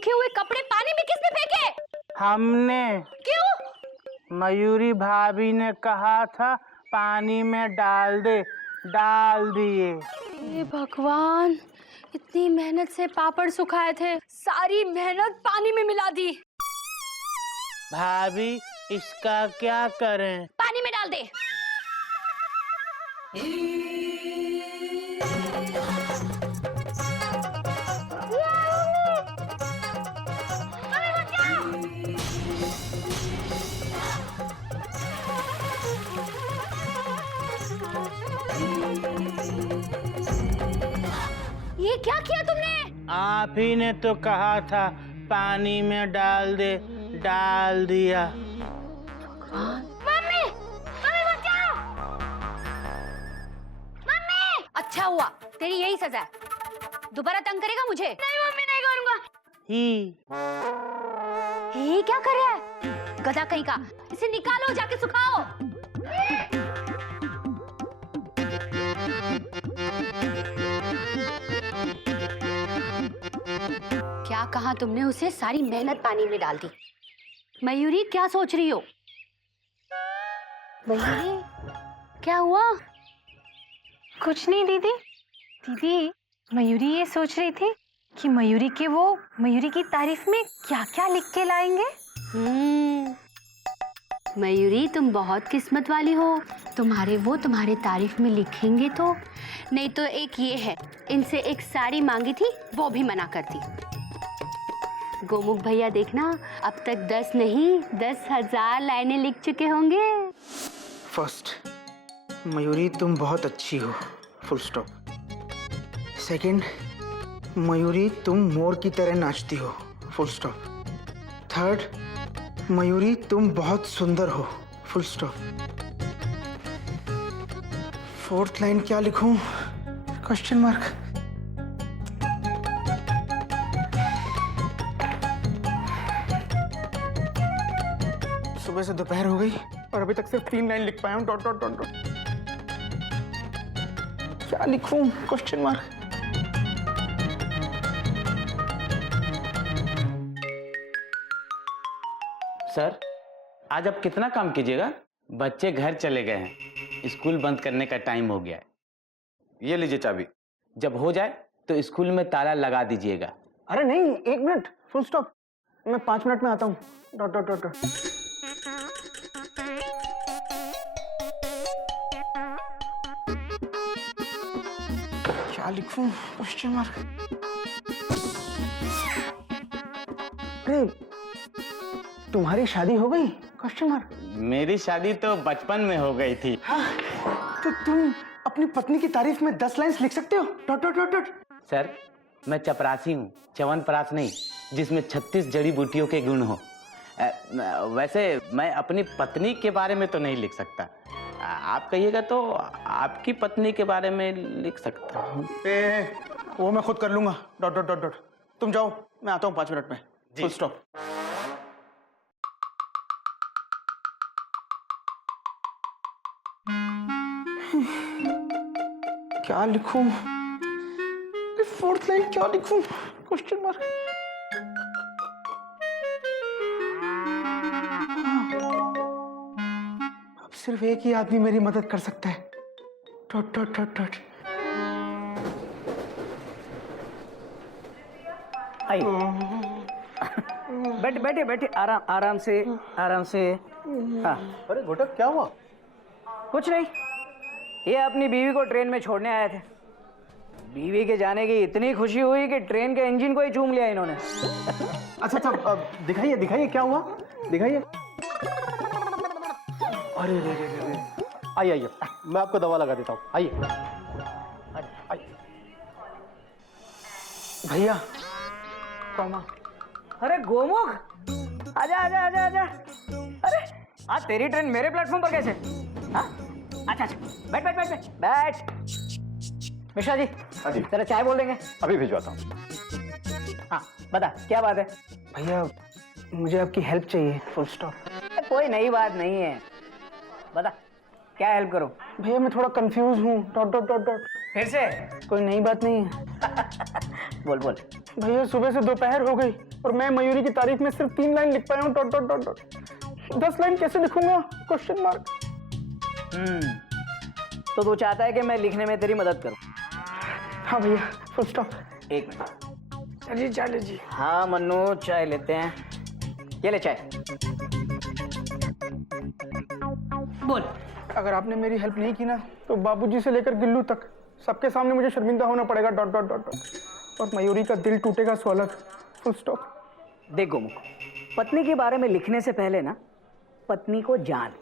सूखे हुए कपड़े पानी में किसने फेंके? हमने। क्यों? मयूरी भाभी ने कहा था पानी में डाल दे, डाल दिए। हे भगवान, इतनी मेहनत से पापड़ सुखाए थे, सारी मेहनत पानी में मिला दी। भाभी इसका क्या करें? पानी में डाल दे। ये क्या किया तुमने? आप ही ने तो कहा था पानी में डाल दे, डाल दिया। मम्मी, मम्मी बचाओ! मम्मी! अच्छा हुआ, तेरी यही सजा है। दोबारा तंग करेगा मुझे? नहीं मम्मी, नहीं करूंगा। ये क्या कर रहा है? गधा कहीं का, इसे निकालो, जाके सुखाओ। क्या कहा तुमने उसे? सारी मेहनत पानी में डाल दी। मयूरी, क्या सोच रही हो? मयूरी, क्या हुआ? कुछ नहीं दीदी। दीदी, मयूरी ये सोच रही थी कि मयूरी की तारीफ में क्या क्या लिख के लाएंगे। मयूरी, तुम बहुत किस्मत वाली हो। तुम्हारे तारीफ में लिखेंगे तो। नहीं तो एक ये है, इनसे एक साड़ी मांगी थी, वो भी मना कर दी। गोमुख भैया देखना, अब तक 10 नहीं 10,000 लाइनें लिख चुके होंगे। फर्स्ट, मयूरी तुम बहुत अच्छी हो, फुल स्टॉप। सेकंड, मयूरी तुम मोर की तरह नाचती हो, फुल स्टॉप। थर्ड, मयूरी तुम बहुत सुंदर हो, फुल स्टॉप। फोर्थ लाइन क्या लिखूं? Question mark. सुबह से दोपहर हो गई और अभी तक सिर्फ 3 लाइन लिख पाया हूं, डॉट डॉट डॉट डॉट। क्या लिखूं? Question mark. सर, आज आप कितना काम कीजिएगा? बच्चे घर चले गए हैं, स्कूल बंद करने का टाइम हो गया है। ये लीजिए चाबी। जब हो जाए तो स्कूल में ताला लगा दीजिएगा। अरे नहीं, 1 मिनट, फुल स्टॉप। मैं 5 मिनट में आता हूँ, डॉट डॉट डॉट डॉट। क्या लिखूं? Question mark. अरे, तुम्हारी शादी हो गई? Question mark. मेरी शादी तो बचपन में हो गई थी। हाँ, तो तुम अपनी पत्नी की तारीफ में 10 लाइन्स लिख सकते हो, dot dot dot dot. Sir, मैं चपरासी हूँ, च्यवनप्राश नहीं, जिसमें 36 जड़ी बूटियों के गुण हो। वैसे मैं अपनी पत्नी के बारे में तो नहीं लिख सकता। आप कहिएगा तो आपकी पत्नी के बारे में लिख सकता हूँ। वो मैं खुद कर लूंगा, डॉट डॉट डॉट डॉट। तुम जाओ, मैं आता हूँ 5 मिनट में, फुल स्टॉप। क्या लिखूं? फोर्थ लाइन क्या लिखूं? Question mark. अब सिर्फ एक ही आदमी मेरी मदद कर सकता है, डॉट डॉट डॉट डॉट। बैठे बैठे आराम से। हाँ। अरे घोटक, क्या हुआ? कुछ नहीं, ये अपनी बीवी को ट्रेन में छोड़ने आए थे। बीवी के जाने की इतनी खुशी हुई कि ट्रेन के इंजन को ही चूम लिया इन्होंने। अच्छा, दिखाइए दिखाइए, क्या हुआ? दिखाइए। अरे रे रे रे, आइए, मैं आपको दवा लगा देता हूँ, आइए। भैया, कौमा। अरे गोमुख, आजा आजा आजा आजा। अरे आज तेरी ट्रेन मेरे प्लेटफॉर्म पर कैसे? हाँ, अच्छा, बैठ बैठ बैठ बैठ बैठ। मिश्रा जी, जरा चाय बोल देंगे? अभी भिजवाता हूँ। हाँ, बता क्या बात है? भैया, मुझे आपकी हेल्प चाहिए, फुल स्टॉप। कोई नई बात नहीं है, बता क्या हेल्प करूं? भैया मैं थोड़ा कंफ्यूज हूँ, डॉट डॉट डॉट डॉट। फिर से कोई नई बात नहीं है। बोल बोल। भैया सुबह से दोपहर हो गई और मैं मयूरी की तारीफ में सिर्फ 3 लाइन लिख पाया हूँ, dot dot dot dot. 10 line कैसे लिखूंगा? Question mark. तो तू चाहता है कि मैं लिखने में तेरी मदद करूं? हाँ भैया, फुल स्टॉप। एक मिनट। चलिए चाय लीजिए। हाँ मन्नू, चाय लेते हैं। ये ले चाय। बोल। अगर आपने मेरी हेल्प नहीं की ना तो बाबूजी से लेकर गिल्लू तक सबके सामने मुझे शर्मिंदा होना पड़ेगा, डॉट डॉट डॉट डॉट। और मयूरी का दिल टूटेगा सो अलग, फुल स्टॉप। देख गोमुख, पत्नी के बारे में लिखने से पहले ना पत्नी को जान।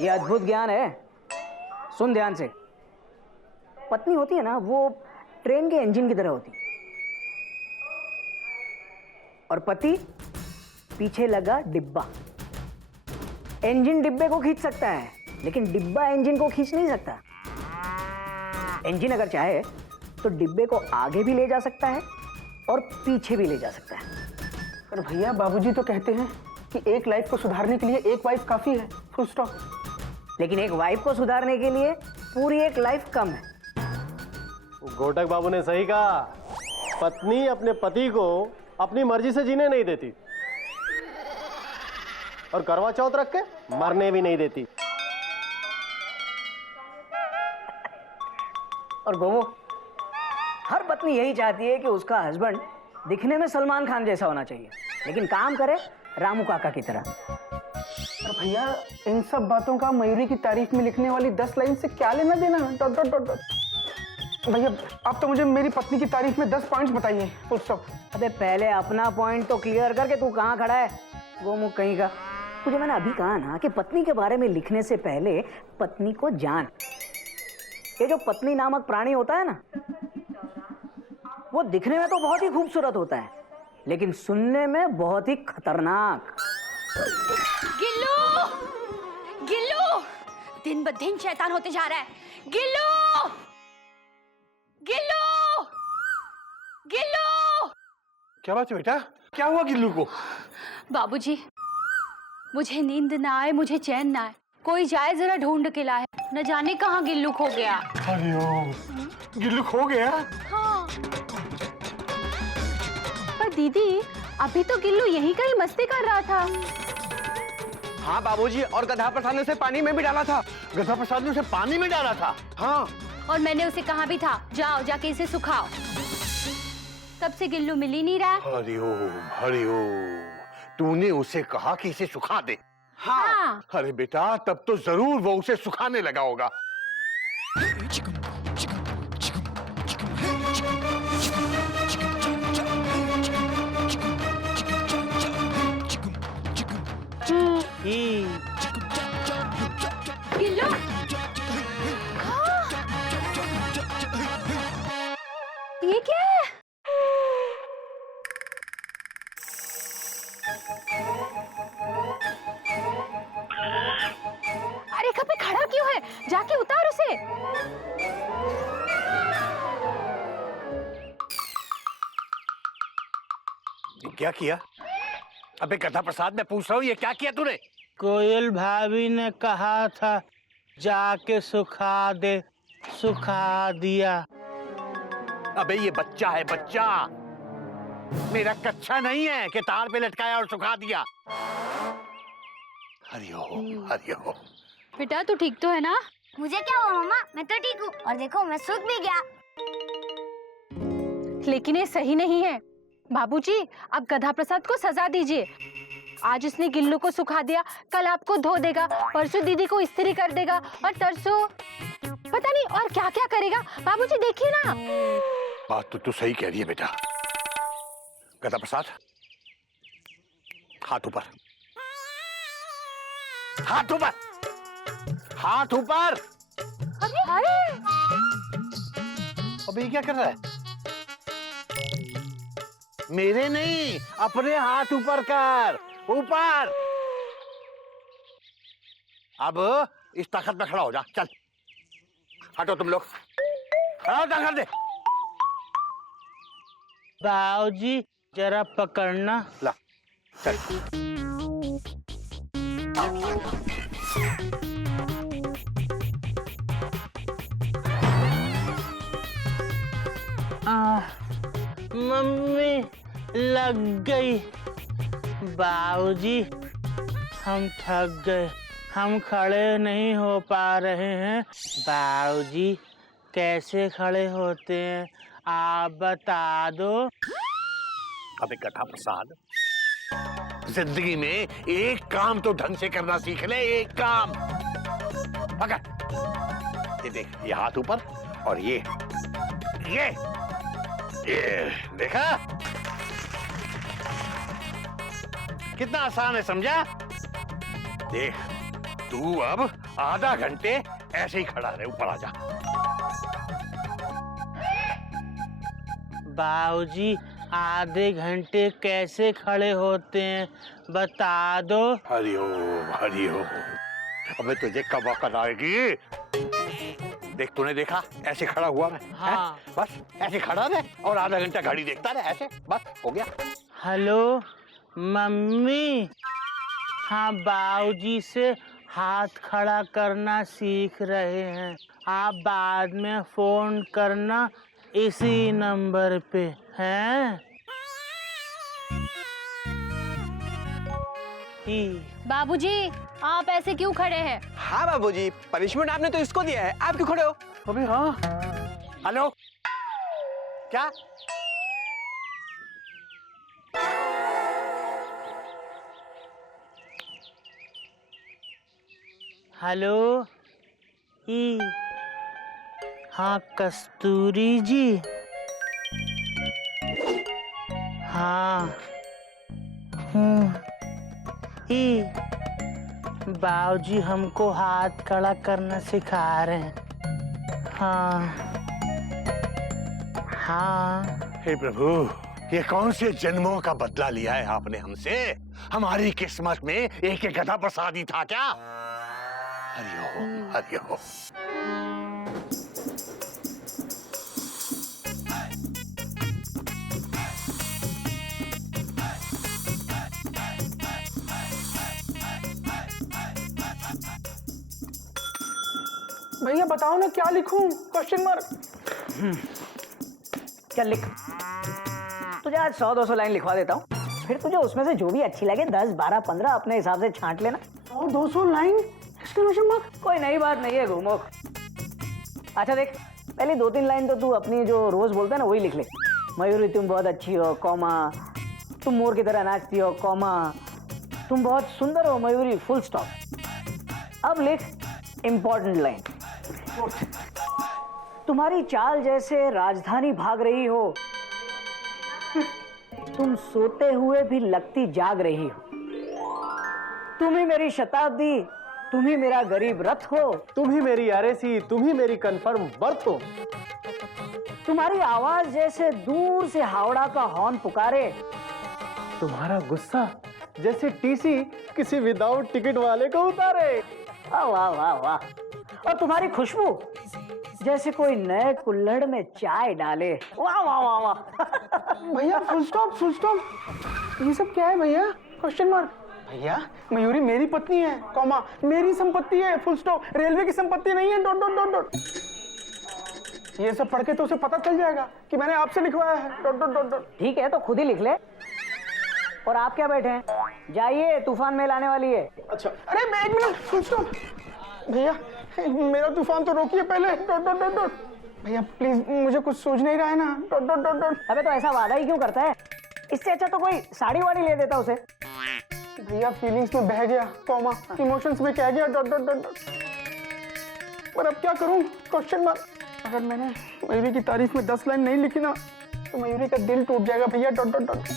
ये अद्भुत ज्ञान है, सुन ध्यान से। पत्नी होती है ना, वो ट्रेन के इंजन की तरह होती है और पति पीछे लगा डिब्बा। इंजन डिब्बे को खींच सकता है लेकिन डिब्बा इंजन को खींच नहीं सकता। इंजन अगर चाहे तो डिब्बे को आगे भी ले जा सकता है और पीछे भी ले जा सकता है। पर भैया बाबूजी तो कहते हैं कि एक लाइफ को सुधारने के लिए एक वाइफ काफी है, फुल स्टॉप। लेकिन एक वाइफ को सुधारने के लिए पूरी एक लाइफ कम है। घोटक बाबू ने सही कहा, पत्नी अपने पति को अपनी मर्जी से जीने नहीं देती और करवा चौथ रख के मरने भी नहीं देती। और गोमो, हर पत्नी यही चाहती है कि उसका हस्बैंड दिखने में सलमान खान जैसा होना चाहिए लेकिन काम करे रामू काका की तरह। पर भैया इन सब बातों का मयूरी की तारीफ में लिखने वाली 10 लाइन से क्या लेना देना, डॉट डॉट डॉट डॉट। भैया आप तो मुझे मेरी पत्नी की तारीफ में 10 पॉइंट्स बताइए, फुल स्टॉप। अबे पहले अपना पॉइंट तो क्लियर करके तू कहाँ खड़ा है गोमुख कहीं का। तुझे मैंने अभी कहा ना कि पत्नी के बारे में लिखने से पहले पत्नी को जान। ये जो पत्नी नामक प्राणी होता है ना, वो दिखने में तो बहुत ही खूबसूरत होता है लेकिन सुनने में बहुत ही खतरनाक। गिल्लू, गिल्लू, दिन ब दिन शैतान होते जा रहा है। गिल्लू, गिल्लू, गिल्लू। क्या बात है बेटा, क्या हुआ गिल्लू को? बाबूजी, मुझे नींद ना आए, मुझे चैन ना आए, कोई जाए जरा ढूंढ के लाए। न जाने कहाँ गिल्लू खो गया। अरे ओ, गिल्लू खो गया? हाँ। पर दीदी अभी तो गिल्लू यहीं कहीं मस्ती कर रहा था। हाँ बाबूजी, और गधा प्रसाद ने उसे पानी में भी डाला था। गधा प्रसाद ने उसे पानी में डाला था। हाँ। और मैंने उसे कहा भी था, जाओ जाके इसे सुखाओ। तब से गिल्लू मिल ही नहीं रहा। हरिओम हरिओम, तूने उसे कहा कि इसे सुखा दे? हाँ। अरे बेटा, तब तो जरूर वो उसे सुखाने लगा होगा। गिल्लू, ये क्या है? अरे कब पे खड़ा क्यों है? जाके उतार उसे। क्या किया? अबे गधा प्रसाद, मैं पूछ रहा हूँ, ये क्या किया तूने? कोयल भाभी ने कहा था जाके सुखा दे, सुखा दिया। अबे ये बच्चा है, बच्चा मेरा, कच्चा नहीं है कि तार पे लटकाया और सुखा दिया। हरिओम हरिओम। बेटा तू ठीक तो है ना? मुझे क्या हुआ मम्मा, मैं तो ठीक हूँ। और देखो मैं सूख भी गया। लेकिन ये सही नहीं है बाबूजी, अब गधा प्रसाद को सजा दीजिए। आज इसने गिल्लू को सुखा दिया, कल आपको धो देगा, परसों दीदी को इस्त्री कर देगा और तरसों पता नहीं और क्या क्या करेगा। बाबूजी देखिए ना। बात तो तू सही कह रही है बेटा। गधा प्रसाद, हाथ ऊपर, हाथ ऊपर, हाथ ऊपर। अरे अबे ये क्या कर रहा है? मेरे नहीं, अपने हाथ ऊपर कर, ऊपर। अब इस ताकत में खड़ा हो जा, चल। हटो तुम लोग, खड़ा हो जा, कर दे। बाबूजी जरा पकड़ना। ला, चल। मम्मी लग गई। बाबूजी हम थक गए, हम खड़े नहीं हो पा रहे हैं। बाबूजी कैसे खड़े होते हैं आप बता दो। अबे गधा प्रसाद, जिंदगी में एक काम तो ढंग से करना सीख ले, एक काम। पकड़, ये देख, ये हाथ ऊपर और ये देखा कितना आसान है, समझा? देख, तू अब आधा घंटे ऐसे ही खड़ा रहे, ऊपर आ जा। बाबूजी आधे घंटे कैसे खड़े होते हैं बता दो। हरिओम हरिओम। अबे तुझे कब अकल आएगी? देख, तूने देखा ऐसे खड़ा हुआ मैं। हाँ। बस ऐसे खड़ा रहे और आधा घंटा घड़ी देखता रहे, ऐसे बस हो गया। हेलो मम्मी, हाँ बाबूजी से हाथ खड़ा करना सीख रहे हैं। आप बाद में फोन करना इसी नंबर पे हैं। बाबूजी आप ऐसे क्यों खड़े हैं? हाँ बाबूजी, पनिशमेंट आपने तो इसको दिया है, आप क्यों खड़े हो? अबे हाँ। हेलो, क्या? हेलो हाँ कस्तूरी जी। हाँ बाबूजी हमको हाथ खड़ा करना सिखा रहे हैं। हाँ। हे प्रभु, ये कौन से जन्मों का बदला लिया है आपने हमसे? हमारी किस्मत में एक गधा प्रसाद ही था क्या? हरिओम हरिओम। भैया बताओ ना क्या लिखूं? Question mark. क्या लिख? तुझे आज 100-200 लाइन लिखवा देता हूँ, फिर तुझे उसमें से जो भी अच्छी लगे 10, 12, 15 अपने हिसाब से छांट लेना। और 200 लाइन? Exclamation mark. कोई नई बात नहीं है गुरमुख। अच्छा देख, पहले 2-3 लाइन तो तू अपनी जो रोज बोलता है ना वही लिख ले। मयूरी तुम बहुत अच्छी हो, कॉमा, तुम मोर की तरह नाचती हो, कॉमा, तुम बहुत सुंदर हो मयूरी, फुल स्टॉप। अब लिख इंपॉर्टेंट लाइन। तुम्हारी चाल जैसे राजधानी भाग रही हो, तुम सोते हुए भी लगती जाग रही हो। तुम ही मेरी शताब्दी, तुम ही मेरा गरीब रथ हो। तुम ही मेरी आरएसी, तुम ही मेरी कंफर्म बर्थ हो। तुम्हारी आवाज जैसे दूर से हावड़ा का हॉर्न पुकारे। तुम्हारा गुस्सा जैसे टीसी किसी विदाउट टिकट वाले को उतारे। वाह वाह वाह वाह। और तुम्हारी खुशबू जैसे कोई नए कुल्हड़ में चाय डाले। वाह वाह वाह वाह। भैया फुल स्टॉप, फुल स्टॉप। ये सब क्या है भैया? Question mark. भैया मयूरी मेरी पत्नी है, कॉमा, मेरी संपत्ति है, फुल स्टॉप। रेलवे की संपत्ति नहीं है, डॉट डॉट डॉट डॉट। ये सब पढ़ के तो उसे पता चल जाएगा कि मैंने आपसे लिखवाया है, डॉट डॉट डॉट डॉट। ठीक है तो खुद ही लिख ले। और आप क्या बैठे हैं? जाइए, तूफान मेल आने वाली है। अच्छा, अरे मैं 1 मिनट, फुल स्टॉप। भैया मेरा तूफान तो रोकिए पहले, डॉट डॉट डॉट डॉट। भैया प्लीज, मुझे कुछ सूझ नहीं रहा है ना, डॉट डॉट डॉट डॉट। अबे तो ऐसा वादा ही क्यों करता है? इससे अच्छा तो कोई साड़ी वाड़ी ले देता उसे। भैया फीलिंग्स में बह गया, कॉमा, इमोशंस में कह गया, डॉट डॉट डॉट डॉट। पर अब क्या करूं? Question mark. अगर मैंने मयूरी की तारीफ में 10 लाइन नहीं लिखी ना तो मयूरी का दिल टूट जाएगा भैया, डॉट डॉट डॉट।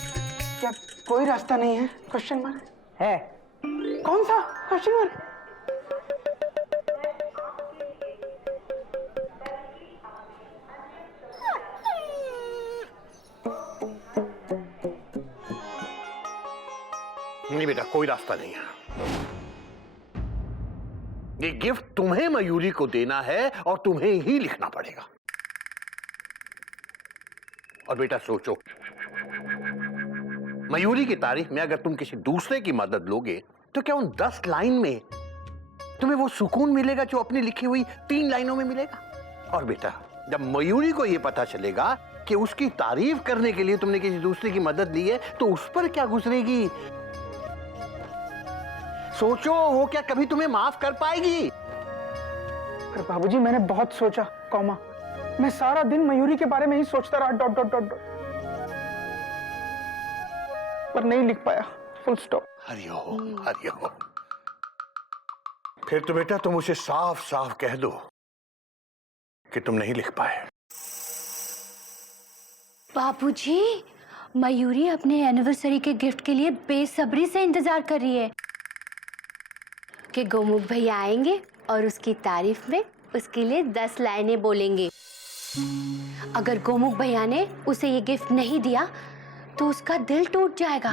क्या कोई रास्ता नहीं है? क्वेश्चन मार्क है। कौन सा? Question mark. नहीं बेटा, कोई रास्ता नहीं है। ये गिफ्ट तुम्हें मयूरी को देना है और तुम्हें ही लिखना पड़ेगा। और बेटा सोचो, मयूरी की तारीफ में अगर तुम किसी दूसरे की मदद लोगे तो क्या उन 10 लाइन में तुम्हें वो सुकून मिलेगा जो अपनी लिखी हुई 3 लाइनों में मिलेगा? और बेटा, जब मयूरी को ये पता चलेगा कि उसकी तारीफ करने के लिए तुमने किसी दूसरे की मदद ली है तो उस पर क्या गुजरेगी? सोचो, वो क्या कभी तुम्हें माफ कर पाएगी? पर बाबूजी मैंने बहुत सोचा, कॉमा। मैं सारा दिन मयूरी के बारे में ही सोचता रहा, डॉट डॉट डॉट डॉट, पर नहीं लिख पाया, फुल स्टॉप। हरिओम हरिओम। फिर तो बेटा तुम उसे साफ साफ कह दो कि तुम नहीं लिख पाए। बाबूजी, मयूरी अपने एनिवर्सरी के गिफ्ट के लिए बेसब्री से इंतजार कर रही है कि गोमुख भैया आएंगे और उसकी तारीफ में उसके लिए 10 लाइनें बोलेंगे। अगर गोमुख भैया ने उसे ये गिफ्ट नहीं दिया तो उसका दिल टूट जाएगा।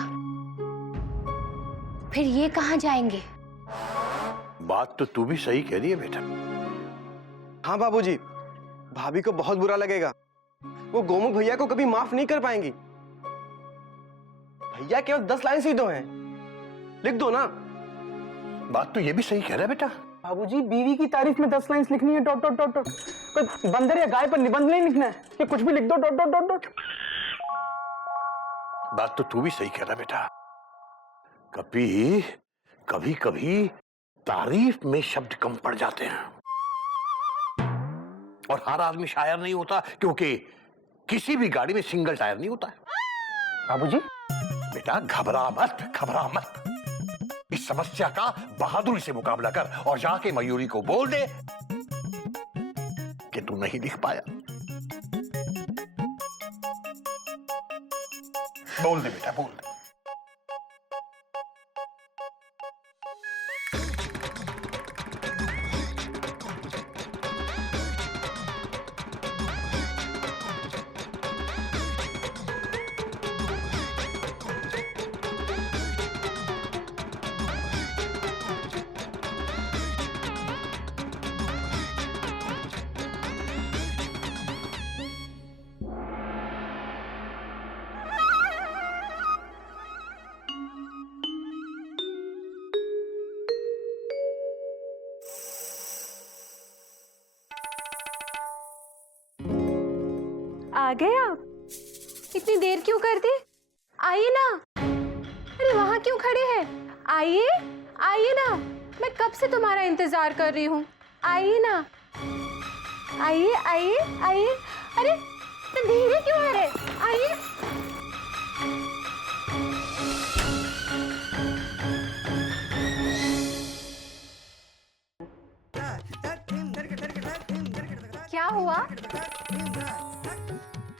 फिर ये कहाँ जाएंगे? बात तो तू भी सही कह रही है बेटा। हाँ बाबूजी, भाभी को बहुत बुरा लगेगा। वो गोमुख भैया को कभी माफ नहीं कर पाएंगी। भैया केवल 10 लाइन से ही तो हैं, लिख दो ना। बात तो ये भी सही कह रहा है बेटा। बाबूजी, बीवी की तारीफ में 10 लाइंस लिखनी है, डॉट डॉट डॉट डॉट। कोई बंदर या गाय पर निबंध नहीं लिखना है कि कुछ भी लिख दो, डॉट डॉट डॉट डॉट। बात तो तू भी सही कह रहा है बेटा। कभी कभी कभी तारीफ में शब्द कम पड़ जाते हैं, और हर आदमी शायर नहीं होता, क्योंकि किसी भी गाड़ी में सिंगल टायर नहीं होता है। बाबूजी, बेटा घबरा मत, घबरा मत। इस समस्या का बहादुरी से मुकाबला कर और जाके मयूरी को बोल दे कि तू नहीं लिख पाया। बोल दे बेटा, बोल दे। आ गए आप? इतनी देर क्यों कर दी? आइए ना। अरे वहां क्यों खड़े हैं? आइए, आइए ना। मैं कब से तुम्हारा इंतजार कर रही हूँ। आइए ना, आइए आइए आइए। अरे इतने धीरे क्यों आ रहे? आइए। क्या हुआ?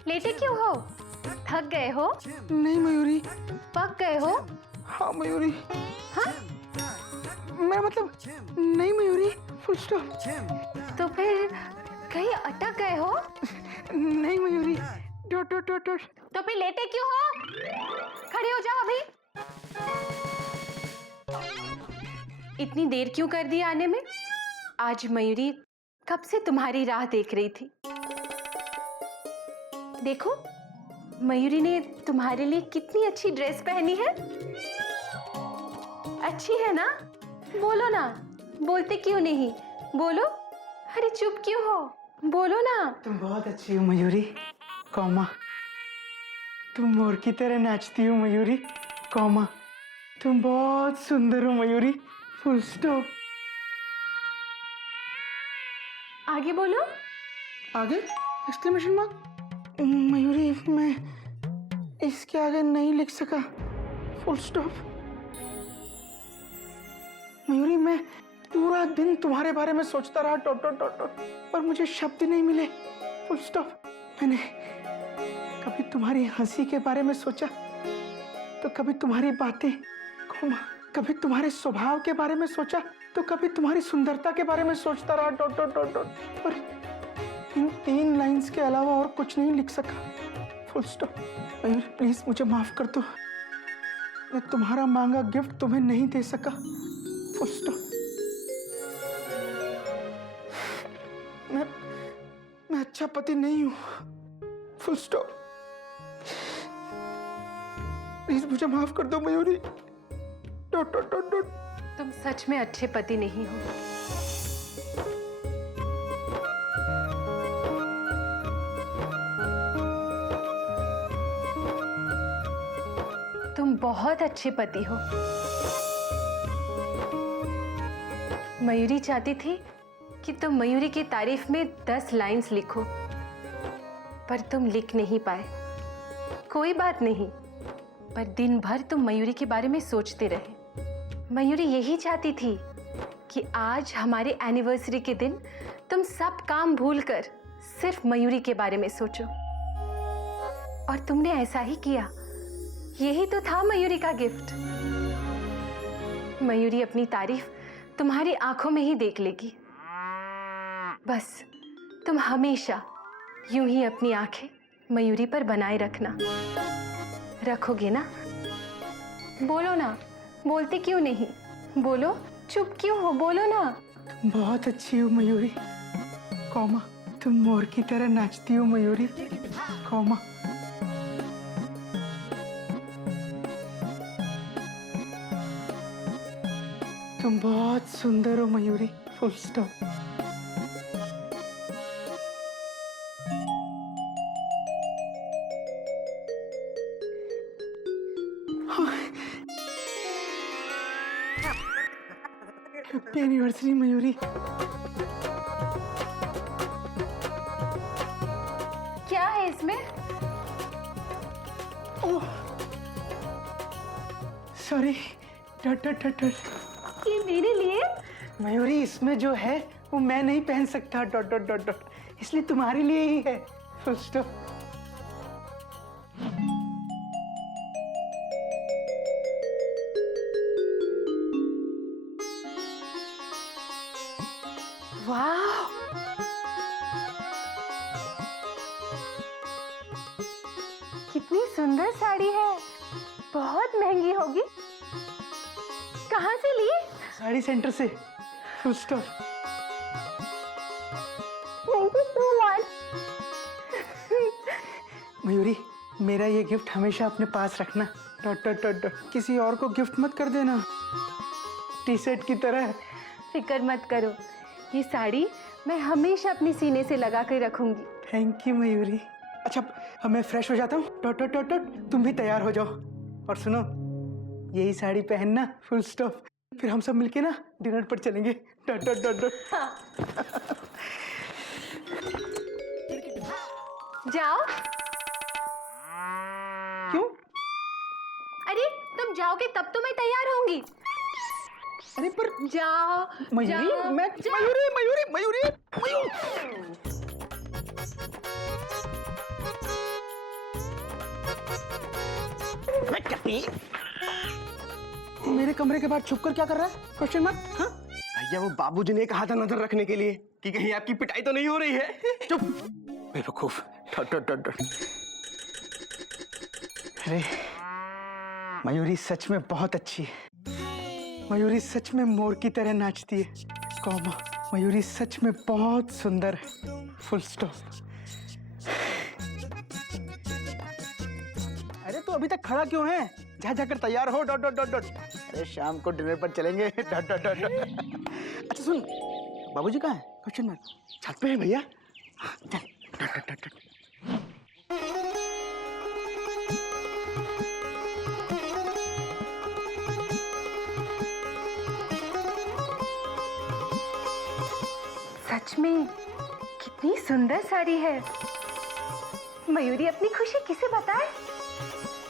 लेटे क्यों हो? थक गए हो? नहीं मयूरी। पक गए हो? हाँ मयूरी। हाँ? मैं मतलब नहीं मयूरी, फुल स्टॉप। तो फिर कहीं अटक गए हो? नहीं Mayuri, dot dot dot dot. तो फिर लेटे क्यों हो? खड़े हो जाओ अभी। इतनी देर क्यों कर दी आने में? आज मयूरी कब से तुम्हारी राह देख रही थी। देखो, मयूरी ने तुम्हारे लिए कितनी अच्छी ड्रेस पहनी है। अच्छी है ना? बोलो ना। बोलते क्यों नहीं? बोलो। अरे चुप क्यों हो? बोलो ना। तुम बहुत अच्छी हो मयूरी, कॉमा। तुम मोर की तरह नाचती हो मयूरी, कॉमा। तुम बहुत सुंदर हो मयूरी, फुल स्टॉप। आगे बोलो। आगे एक्सक्लेमेशन मार्क। मयूरी, मैं इसके आगे नहीं लिख सका, फुल स्टॉप। मयूरी, मैं पूरा दिन तुम्हारे बारे में सोचता रहा, डॉट डॉट डॉट डॉट, पर मुझे शब्द नहीं मिले, फुल स्टॉप। मैंने कभी तुम्हारी हंसी के बारे में सोचा, तो कभी तुम्हारी बातें, कभी तुम्हारे स्वभाव के बारे में सोचा, तो कभी तुम्हारी सुंदरता के बारे में सोचता रहा, डॉट डॉट डॉट डॉट, पर इन 3 लाइंस के अलावा और कुछ नहीं लिख सका, फुल स्टॉप। मयूर प्लीज मुझे माफ कर दो, मैं तुम्हारा मांगा गिफ्ट तुम्हें नहीं दे सका, फुल स्टॉप। मैं अच्छा पति नहीं हूं, फुल स्टॉप। प्लीज मुझे माफ कर दो Mayuri, dot dot dot dot. तुम सच में अच्छे पति नहीं हो। तुम बहुत अच्छे पति हो। मयूरी चाहती थी कि तुम मयूरी की तारीफ में 10 लाइंस लिखो, पर तुम लिख नहीं पाए। कोई बात नहीं, पर दिन भर तुम मयूरी के बारे में सोचते रहे। मयूरी यही चाहती थी कि आज हमारे एनिवर्सरी के दिन तुम सब काम भूलकर सिर्फ मयूरी के बारे में सोचो, और तुमने ऐसा ही किया। यही तो था मयूरी का गिफ्ट। मयूरी अपनी तारीफ तुम्हारी आंखों में ही देख लेगी। बस तुम हमेशा यूं ही अपनी आंखें मयूरी पर बनाए रखना। रखोगे ना? बोलो ना, बोलते क्यों नहीं? बोलो, चुप क्यों हो? बोलो ना। बहुत अच्छी हो मयूरी, कौमा तुम मोर की तरह नाचती हो मयूरी, कौमा। तुम बहुत सुंदर हो Mayuri, full stop. Happy anniversary Mayuri. क्या है इसमें? ओह सॉरी, डट डट डट डट। ये मेरे लिए? मयूरी इसमें जो है वो मैं नहीं पहन सकता, डॉट डॉट डॉट डॉट, इसलिए तुम्हारे लिए ही है, फुल स्टॉप। वाह, कितनी सुंदर साड़ी है। बहुत महंगी होगी। कहाँ से ली? साड़ी सेंटर से, full stop. Thank you so much. Mayuri मेरा ये गिफ्ट हमेशा अपने पास रखना, डॉट डॉट डॉट डॉट। किसी और को गिफ्ट मत कर देना, टी शर्ट की तरह। फिक्र मत करो, ये साड़ी मैं हमेशा अपने सीने से लगा कर रखूंगी। Thank you Mayuri. अच्छा अब मैं फ्रेश हो जाता हूँ, डॉट डॉट डॉट डॉट, तुम भी तैयार हो जाओ। और सुनो, यही साड़ी पहनना, फुल स्टॉप। फिर हम सब मिलके ना डिनर पर चलेंगे, डॉट डॉट डॉट डॉट। जाओ। क्यों? अरे तुम जाओगे तब तो मैं तैयार होंगी। अरे पर जाओ। मयूरी, जाओ, मैं जाओ। मयूरी मयूरी मयूरी मयूरी। मेरे कमरे के बाहर छुप कर क्या कर रहा है? Question mark. हाँ भैया वो बाबूजी ने कहा था नजर रखने के लिए कि कहीं आपकी पिटाई तो नहीं हो रही है। चुप बेवकूफ, डॉट डॉट डॉट डॉट। अरे मयूरी सच में बहुत अच्छी है। मयूरी सच में मोर की तरह नाचती है, कौमा। मयूरी सच में बहुत सुंदर है, फुल स्टॉप। अरे तो अभी तक खड़ा क्यों है? जा जाकर तैयार हो, डॉट डॉट डॉट डॉट। अरे शाम को डिनर पर चलेंगे, डॉट डॉट डॉट डॉट। अच्छा सुन, बाबूजी कहाँ है? Question mark. छत पे है भैया। हाँ, चल, डॉट डॉट डॉट डॉट। सच में कितनी सुंदर साड़ी है। मयूरी अपनी खुशी किसे बताए?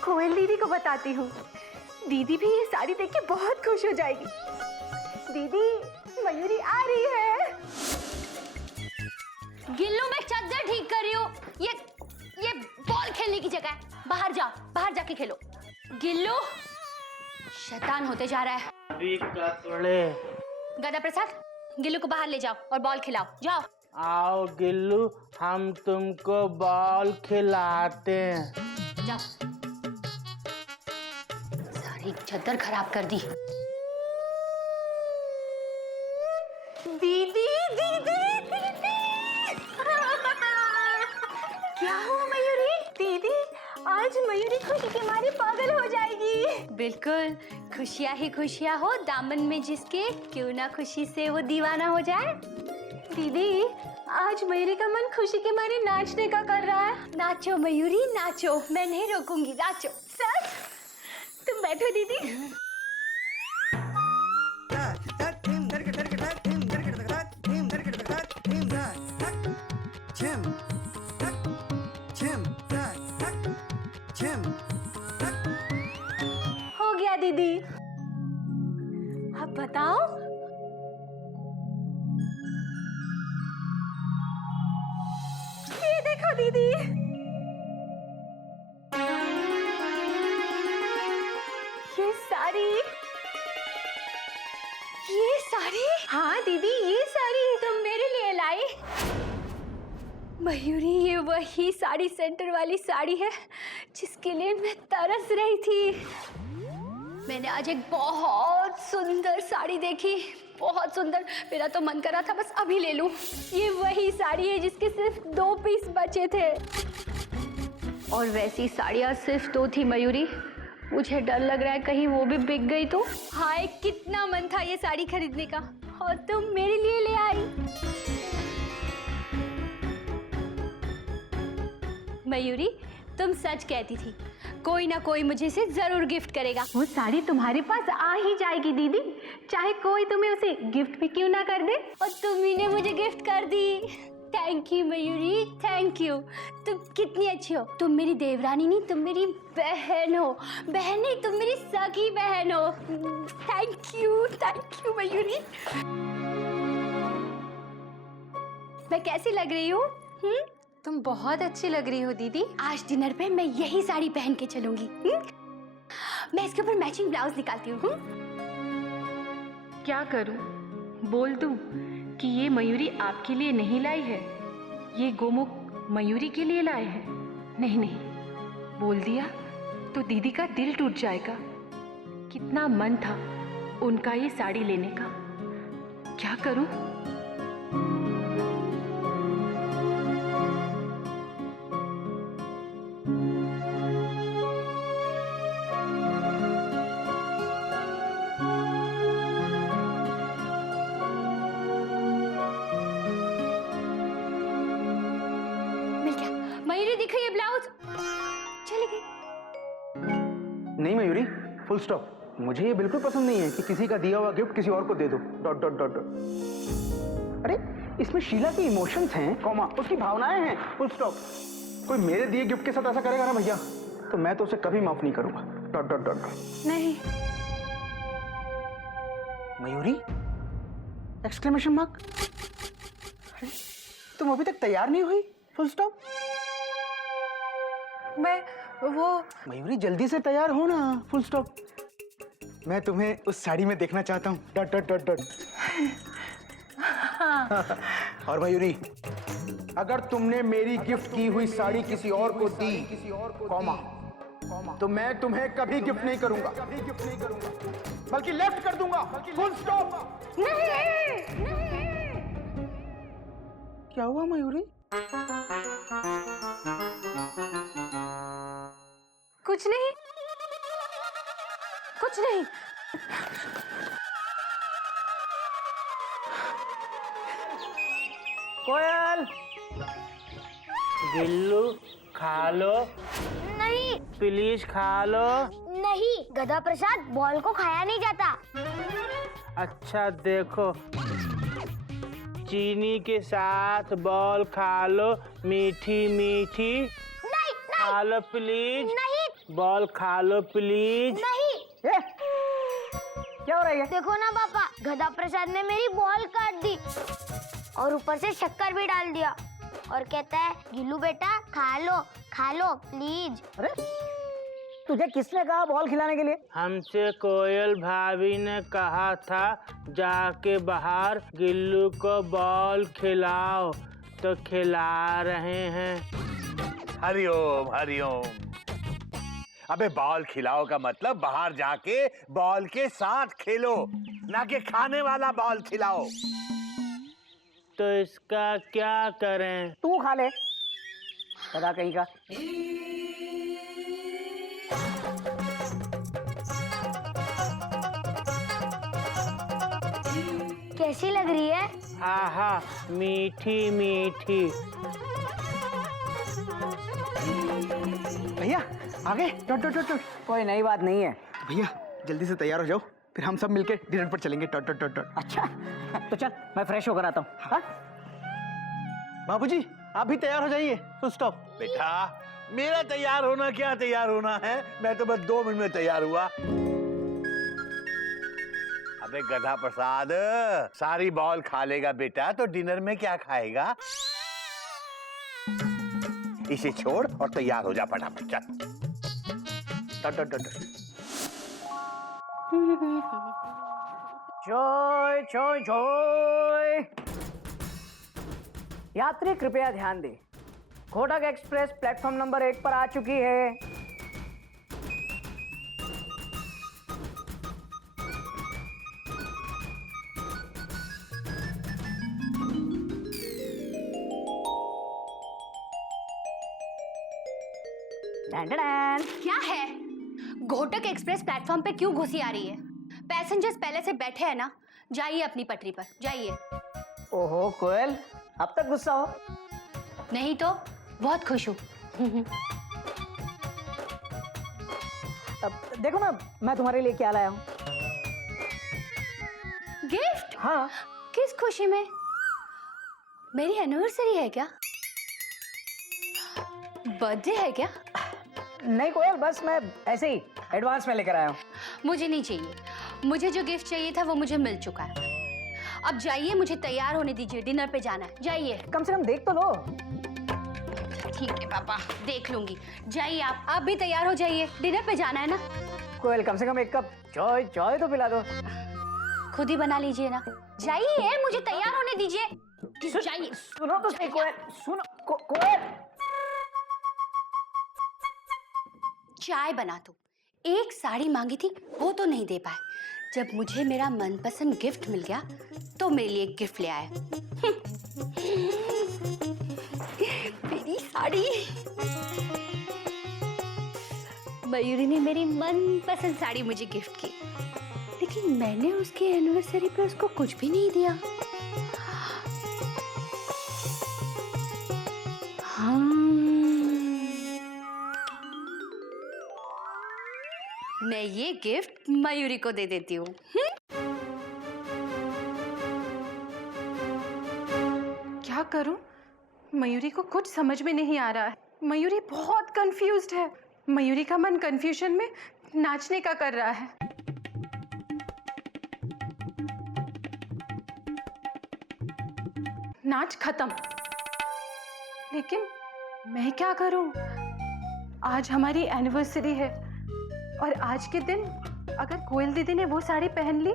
कोयल दीदी को बताती हूँ। दीदी भी ये साड़ी देख के बहुत खुश हो जाएगी। दीदी, मयूरी आ रही है। गिल्लू मैं चद्दर ठीक कर रही हूँ। ये बॉल खेलने की जगह है। बाहर जाओ, बाहर जाके खेलो। गिल्लू शैतान होते जा रहा है। गदा प्रसाद, गिल्लू को बाहर ले जाओ और बॉल खिलाओ। जाओ। आओ गिल्लू, हम तुमको बॉल खिलाते हैं। जाओ। सारी चद्दर खराब कर दी। दीदी, दीदी, दीदी। क्या हुआ मयूरी? दीदी, आज मयूरी खुशी के मारे पागल हो जाएगी। बिल्कुल, खुशियाँ ही खुशियाँ हो दामन में जिसके, क्यों ना खुशी से वो दीवाना हो जाए। दीदी, आज मयूरी का मन खुशी के मारे नाचने का कर रहा है। नाचो मयूरी नाचो, मैं नहीं रोकूंगी, नाचो। सच? तुम बैठो दीदी। हो गया दीदी। अब बताओ। ये देखो दीदी। ये साड़ी। ये साड़ी? हाँ दीदी, ये साड़ी तुम मेरे लिए लाई। मयूरी, ये वही साड़ी सेंटर वाली साड़ी है जिसके लिए मैं तरस रही थी। मैंने आज एक बहुत सुंदर साड़ी देखी, बहुत सुंदर। मेरा तो मन कर रहा था बस अभी ले लूं। ये वही साड़ी है जिसके सिर्फ 2 पीस बचे थे, और वैसी साड़ियाँ सिर्फ 2 थी मयूरी। मुझे डर लग रहा है कहीं वो भी बिक गई तो। हाय, कितना मन था ये साड़ी खरीदने का, और तुम मेरे लिए ले आई। मयूरी, तुम सच कहती थी, कोई ना कोई मुझे इसे जरूर गिफ्ट करेगा। वो साड़ी तुम्हारे पास आ ही जाएगी दीदी, चाहे कोई तुम्हें उसे गिफ्ट भी क्यों ना कर दे। और तुम्ही ने मुझे गिफ्ट कर दी। Thank you Mayuri, thank you. तुम कितनी अच्छी हो। तुम मेरी देवरानी नहीं, तुम मेरी बहन हो। बहन नहीं, तुम मेरी सगी बहन हो। Thank you Mayuri. मैं कैसी लग रही हूँ? तुम बहुत अच्छी लग रही हो दीदी। आज डिनर पे मैं यही साड़ी पहन के चलूंगी। मैं इसके ऊपर मैचिंग ब्लाउज निकालती हूँ। क्या करूं? बोल दूं कि ये मयूरी आपके लिए नहीं लाई है, ये गोमुख मयूरी के लिए लाए हैं? नहीं नहीं, बोल दिया तो दीदी का दिल टूट जाएगा। कितना मन था उनका ये साड़ी लेने का। क्या करूं? मयूरी दिखो ये ब्लाउज। चली गई। नहीं मयूरी, फुल स्टॉप। मुझे ये बिल्कुल पसंद नहीं है कि किसी का दिया हुआ गिफ्ट किसी और को दे दो। Dot dot dot dot. अरे इसमें शीला की इमोशंस हैं, कॉमा, उसकी भावनाएं हैं, फुल स्टॉप। कोई मेरे दिए गिफ्ट के साथ ऐसा करेगा ना भैया, तो मैं तो उसे कभी माफ नहीं करूंगा। Dot dot dot dot. नहीं। Mayuri, exclamation mark. तुम अभी तक तैयार नहीं हुई? Full stop. मैं वो मयूरी जल्दी से तैयार हो ना। Full stop. मैं तुम्हें उस साड़ी में देखना चाहता हूँ। Dot dot dot dot. और मयूरी, अगर तुमने मेरी गिफ्ट की हुई साड़ी किसी और को दी, कॉमा, तो मैं तुम्हें कभी गिफ्ट नहीं करूंगा, बल्कि लेफ्ट कर दूंगा। Full stop. नहीं। क्या हुआ मयूरी? कुछ नहीं, कुछ नहीं। कोयल, गिल्लू खा लो, नहीं प्लीज खा लो। नहीं, गधा प्रसाद बॉल को खाया नहीं जाता। अच्छा देखो, चीनी के साथ बॉल खा लो, मीठी मीठी। नहीं खा लो प्लीज। नहीं बॉल खा लो प्लीज। नहीं। क्या हो रहा है? देखो ना पापा, गधा प्रसाद ने मेरी बॉल काट दी और ऊपर से शक्कर भी डाल दिया, और कहता है गिल्लू बेटा खा लो प्लीज। अरे तुझे किसने कहा बॉल खिलाने के लिए? हमसे कोयल भाभी ने कहा था जाके बाहर गिल्लू को बॉल खिलाओ, तो खिला रहे हैं। हरिओम हरिओम। अबे बॉल खिलाओ का मतलब बाहर जाके बॉल के साथ खेलो, ना कि खाने वाला बॉल खिलाओ। तो इसका क्या करें? तू खा ले, गधा कहीं का। कैसी लग रही है? आहा, मीठी मीठी। भैया आगे। Dot dot dot dot. कोई नई बात नहीं है, भैया जल्दी से तैयार हो जाओ, फिर हम सब मिलके डिनर पर चलेंगे। Taught taught taught taught. अच्छा तो चल मैं फ्रेश होकर आता हूँ। हाँ? बाबूजी आप भी तैयार हो जाइए। Full stop. बेटा मेरा तैयार होना क्या तैयार होना है, मैं तो बस 2 मिनट में तैयार हुआ। अबे गधा प्रसाद, सारी बॉल खा लेगा बेटा तो डिनर में क्या खाएगा? इसे छोड़ और तैयार हो जा फटाफट, चल। जय जय जय। यात्री कृपया ध्यान दें, कोटक एक्सप्रेस प्लेटफॉर्म नंबर 1 पर आ चुकी है। Done done done. क्या है? घोटक एक्सप्रेस प्लेटफॉर्म पे क्यों घुसी आ रही है? पैसेंजर्स पहले से बैठे हैं ना, जाइए अपनी पटरी पर, जाइए। ओहो कोयल, अब तक गुस्सा हो? नहीं तो बहुत खुश हूँ। अब देखो ना मैं तुम्हारे लिए क्या लाया हूँ। गिफ्ट? हाँ। किस खुशी में? मेरी एनिवर्सरी है क्या? बर्थडे है क्या? नहीं कोयल, बस मैं ऐसे ही एडवांस में लेकर आया हूँ। मुझे नहीं चाहिए, मुझे जो गिफ्ट चाहिए था वो मुझे मिल चुका है। अब जाइए, मुझे तैयार होने दीजिए, डिनर पे जाना है, जाइए। कम से कम देख तो लो। ठीक है पापा, देख लूंगी। जाइए आप भी तैयार हो जाइए, डिनर पे जाना है ना। कोयल कम से कम 1 कप चाय चाय तो पिला दो। खुद ही बना लीजिए ना। जाइए, मुझे तैयार होने दीजिए। जाइए। सुनो तो सही कोयल, सुनो कोयल। चाय बना दो। एक साड़ी मांगी थी वो तो नहीं दे पाए। जब मुझे मेरा मनपसंद गिफ्ट मिल गया तो मेरे लिए गिफ्ट ले आए। मेरी साड़ी। मयूरी ने मेरी मनपसंद साड़ी मुझे गिफ्ट की, लेकिन मैंने उसकी एनिवर्सरी पे उसको कुछ भी नहीं दिया। मैं ये गिफ्ट मयूरी को दे देती हूँ। क्या करूं? मयूरी को कुछ समझ में नहीं आ रहा है। मयूरी बहुत कंफ्यूज्ड है। मयूरी का मन कंफ्यूजन में नाचने का कर रहा है। नाच खत्म। लेकिन मैं क्या करूं? आज हमारी एनिवर्सरी है और आज के दिन अगर कोयल दीदी ने वो साड़ी पहन ली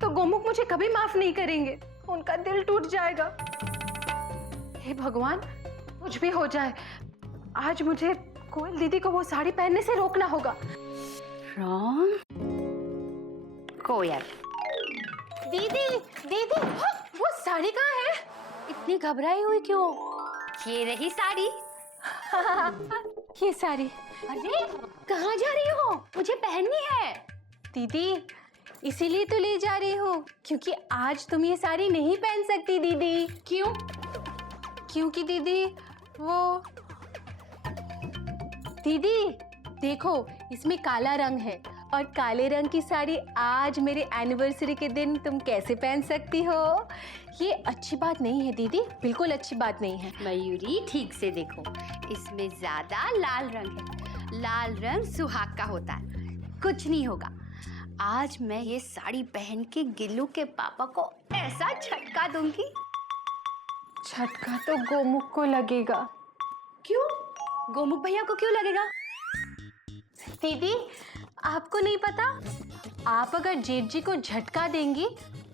तो गोमुख मुझे कभी माफ नहीं करेंगे, उनका दिल टूट जाएगा। हे भगवान, कुछ भी हो जाए, आज मुझे कोयल दीदी को वो साड़ी पहनने से रोकना होगा। राम, कोयल दीदी दीदी, हाँ, वो साड़ी कहाँ है? इतनी घबराई हुई क्यों? ये रही साड़ी। ये साड़ी। अरे कहाँ जा रही हो? मुझे पहननी है। दीदी इसीलिए तो ले जा रही हूँ, क्योंकि आज तुम ये साड़ी नहीं पहन सकती दीदी। क्यों? क्योंकि दीदी वो दीदी देखो, इसमें काला रंग है और काले रंग की साड़ी आज मेरे एनिवर्सरी के दिन तुम कैसे पहन सकती हो? ये अच्छी बात नहीं है दीदी, बिल्कुल अच्छी बात नहीं है। मयूरी ठीक से देखो, इसमें ज्यादा लाल रंग है। लाल रंग सुहाग का होता है। कुछ नहीं होगा। आज मैं ये साड़ी पहन के गिल्लू के पापा को ऐसा झटका दूंगी। झटका तो गोमुख को लगेगा। क्यों? गोमुख भैया को क्यों लगेगा? दीदी आपको नहीं पता, आप अगर जेठ जी को झटका देंगी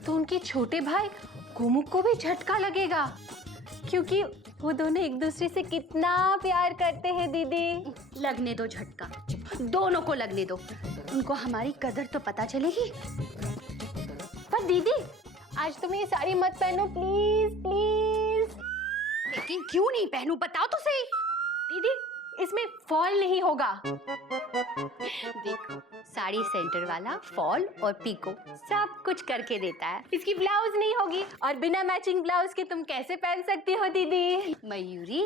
तो उनके छोटे भाई गोमुख को भी झटका लगेगा, क्योंकि वो दोनों एक दूसरे से कितना प्यार करते हैं दीदी। लगने दो झटका, दोनों को लगने दो, उनको हमारी कदर तो पता चलेगी। पर दीदी आज तुम ये साड़ी मत पहनो प्लीज प्लीज। लेकिन क्यों नहीं पहनूं, बताओ तो सही। दीदी इसमें फॉल नहीं होगा। देखो, साड़ी सेंटर वाला फॉल और पीको सब कुछ करके देता है। इसकी ब्लाउज नहीं होगी और बिना मैचिंग ब्लाउज के तुम कैसे पहन सकती हो दीदी? मयूरी,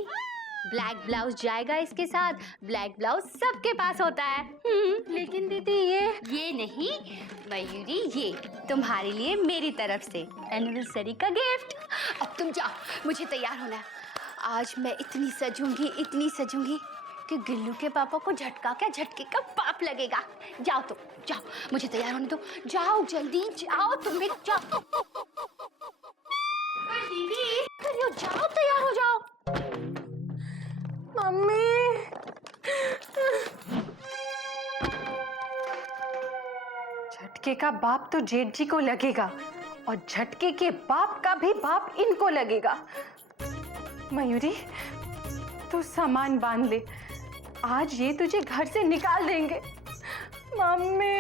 ब्लैक ब्लाउज जाएगा इसके साथ। ब्लैक ब्लाउज सबके पास होता है। लेकिन दीदी ये नहीं मयूरी, ये तुम्हारे लिए मेरी तरफ से एनिवर्सरी का गिफ्ट। अब तुम जाओ, मुझे तैयार होना है। आज मैं इतनी सजूंगी कि गिल्लू के पापा को झटके का पाप लगेगा। जाओ तुम, जाओ, मुझे तैयार होने दो। जाओ जल्दी जाओ, तुम्हें जाओ। दीदी करियो, जाओ तैयार हो जाओ। मम्मी, झटके का बाप तो जेठ जी को लगेगा और झटके के बाप का भी बाप इनको लगेगा। मयूरी, तू सामान बांध ले, आज ये तुझे घर से निकाल देंगे। मम्मी,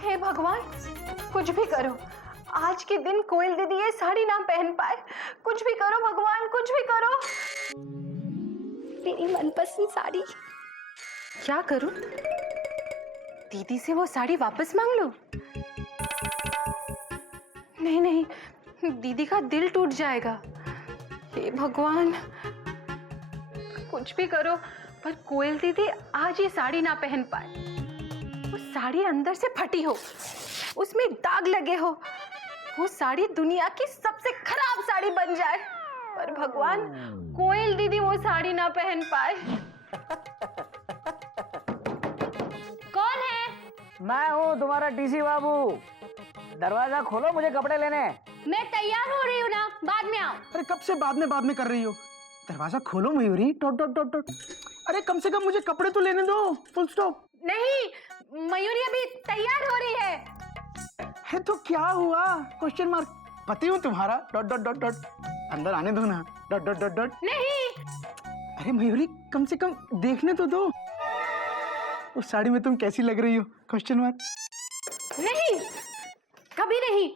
हे भगवान, कुछ भी करो, आज के दिन कोयल दीदी ये साड़ी ना पहन पाए। कुछ भी करो भगवान, कुछ भी करो। मेरी मनपसंद साड़ी। क्या करूं? दीदी से वो साड़ी वापस मांग लो? नहीं, दीदी का दिल टूट जाएगा। हे भगवान, कुछ भी करो पर कोयल दीदी आज ये साड़ी ना पहन पाए। वो साड़ी अंदर से फटी हो, उसमें दाग लगे हो, वो साड़ी दुनिया की सबसे खराब साड़ी बन जाए, पर भगवान कोयल दीदी वो साड़ी ना पहन पाए। कौन है? मैं हूँ तुम्हारा टीसी बाबू। दरवाजा खोलो, मुझे कपड़े लेने हैं। मैं तैयार हो रही हूँ ना, बाद में आओ। अरे कब से बाद में कर रही हो? दरवाजा खोलो Mayuri. Dot dot dot dot. अरे कम से कम मुझे कपड़े तो लेने दो। Full stop. नहीं, मयूरी अभी तैयार हो रही है। तो क्या हुआ? Question mark. पति हूँ तुम्हारा। Dot dot dot dot. अंदर आने दो ना। Dot dot dot dot. नहीं। अरे मयूरी, कम से कम देखने तो दो उस साड़ी में तुम कैसी लग रही हो। Question mark. नहीं, कभी नहीं,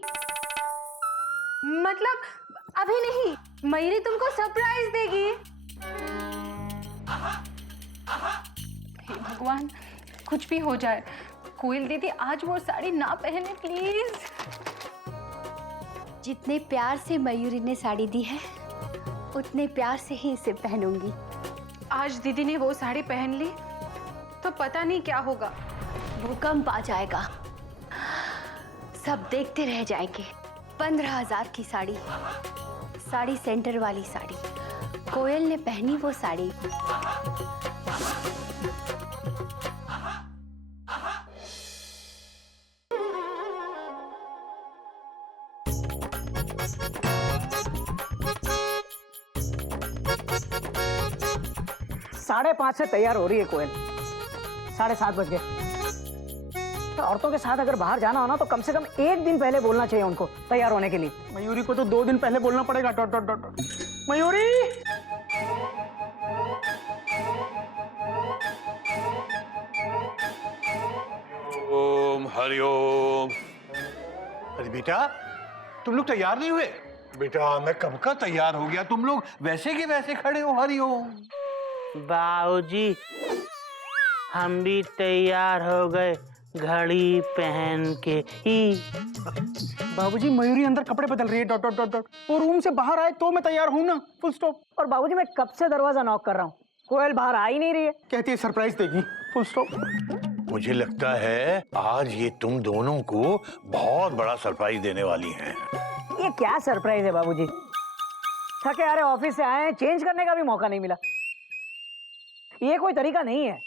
मतलब अभी नहीं। मयूरी तुमको सरप्राइज देगी। हे भगवान, कुछ भी हो जाए, कोयल दीदी आज वो साड़ी ना पहने प्लीज। जितने प्यार से मयूरी ने साड़ी दी है, उतने प्यार से ही इसे पहनूंगी। आज दीदी ने वो साड़ी पहन ली तो पता नहीं क्या होगा। भूकंप आ जाएगा, सब देखते रह जाएंगे। 15,000 की साड़ी सेंटर वाली साड़ी, कोयल ने पहनी वो साड़ी। साढ़े 5 से तैयार हो रही है कोयल। 7:30 बज गए। तो औरतों के साथ अगर बाहर जाना हो ना, तो कम से कम 1 दिन पहले बोलना चाहिए उनको तैयार होने के लिए। मयूरी को तो 2 दिन पहले बोलना पड़ेगा। Dot dot dot dot. Mayuri, Om Hariom. अरे बेटा, तुम लोग तैयार नहीं हुए? बेटा मैं कब का तैयार हो गया, तुम लोग वैसे के वैसे खड़े हो। हरिओम। बाबूजी, हम भी तैयार हो गए, घड़ी पहन के ही। बाबूजी मयूरी अंदर कपड़े बदल रही है। Dot dot dot dot. वो रूम से बाहर आए तो मैं तैयार हूँ ना। Full stop. और बाबूजी, मैं कब से दरवाजा नॉक कर रहा हूँ, कोयल बाहर आ ही नहीं रही है। कहती है सरप्राइज देगी। Full stop. मुझे लगता है आज ये तुम दोनों को बहुत बड़ा सरप्राइज देने वाली हैं। ये क्या सरप्राइज है बाबूजी? थके हारे ऑफिस से आए हैं, चेंज करने का भी मौका नहीं मिला। ये कोई तरीका नहीं है।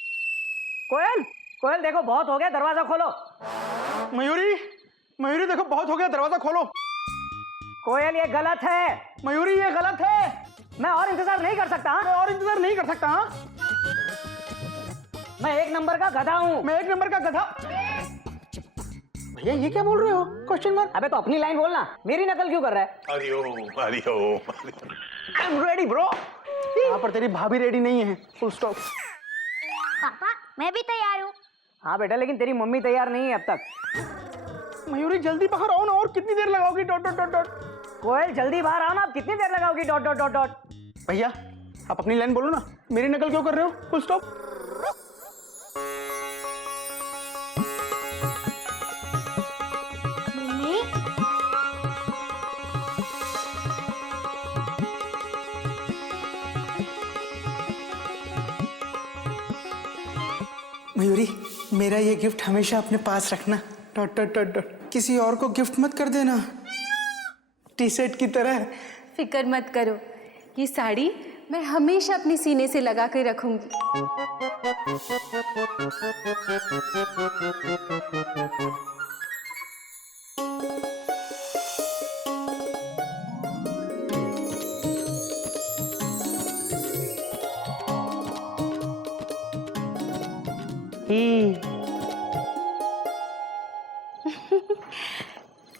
कोयल देखो, बहुत हो गया, दरवाजा खोलो। मयूरी देखो, बहुत हो गया, दरवाजा खोलो। कोयल, ये गलत है। मयूरी, ये गलत है। मैं और इंतजार नहीं कर सकता। मैं और इंतजार नहीं कर सकता। मैं 1 नंबर का गधा हूँ। मैं 1 नंबर का गधा। भैया ये क्या बोल रहे हो? Question mark. अबे तो अपनी लाइन बोलना, मेरी नकल क्यों कर रहा है? Hariom Hariom. I am ready bro. यहाँ पर तेरी भाभी रेडी नहीं है। Full stop. पापा, मैं भी तैयार हूँ। हाँ बेटा, लेकिन तेरी मम्मी तैयार नहीं है अब तक। मयूरी जल्दी बाहर आओ ना, और कितनी देर लगाओगी? Dot dot dot dot. Koyal जल्दी बाहर आओ ना, अब कितनी देर लगाओगी? Dot dot dot dot. भैया आप अपनी लाइन बोलो ना, मेरी नकल क्यों कर रहे हो? Full stop. मम्मी, मयूरी, मेरा ये गिफ्ट हमेशा अपने पास रखना। Dot dot dot dot. किसी और को गिफ्ट मत कर देना, टी शर्ट की तरह। फिक्र मत करो, ये साड़ी मैं हमेशा अपने सीने से लगा कर रखूंगी।